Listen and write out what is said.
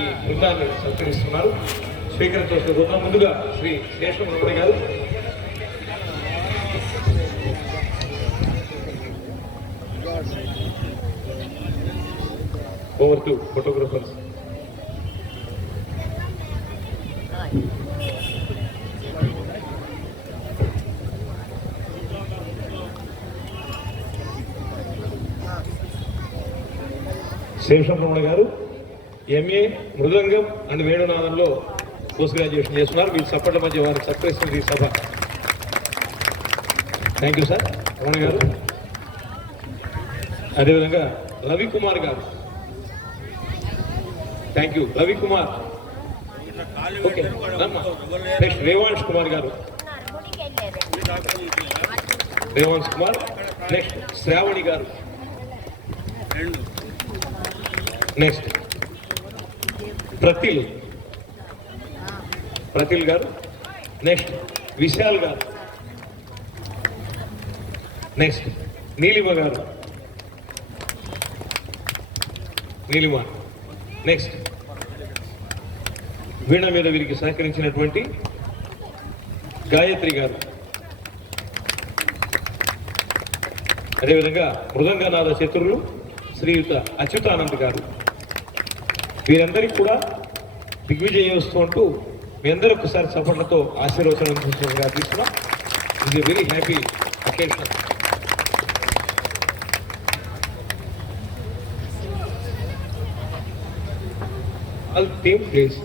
ఈ బృందాన్ని సత్కరిస్తున్నారు. స్వీకరించవలసిన ముందుగా శ్రీ శేషం రమణ గారు. Over to photographers. Sesham Ramana గారు ఎంఏ మృదంగం అండ్ వేణునాదంలో పోస్ట్ గ్రాడ్యుయేషన్ చేస్తున్నారు. వీరి సప్పట్ల మధ్య వారిని సత్కరిస్తుంది ఈ సభ. థ్యాంక్ యూ సార్ రమణ గారు. అదేవిధంగా రవికుమార్ గారు. Thank you Ravikumar. Okay next Revansh Kumar గారు. రేవాంష్ కుమార్. నెక్స్ట్ శ్రావణి గారు. నెక్స్ట్ ప్రతిల్ గారు. నెక్స్ట్ విశాల్ గారు. నెక్స్ట్ నీలిమ గారు. నీలిమ. నెక్స్ట్ వీణ మీద వీరికి సహకరించినటువంటి గాయత్రి గారు. అదేవిధంగా మృదంగనాథ చతురులు శ్రీయుత అచ్యుతానంద్ గారు. వీరందరికీ కూడా దిగ్విజయం వస్తూ ఉంటూ మీ అందరూ ఒకసారి సపోర్ట్లతో ఆశీర్వచనం తీసుకున్నాం. ఇది very happy occasion. All team please.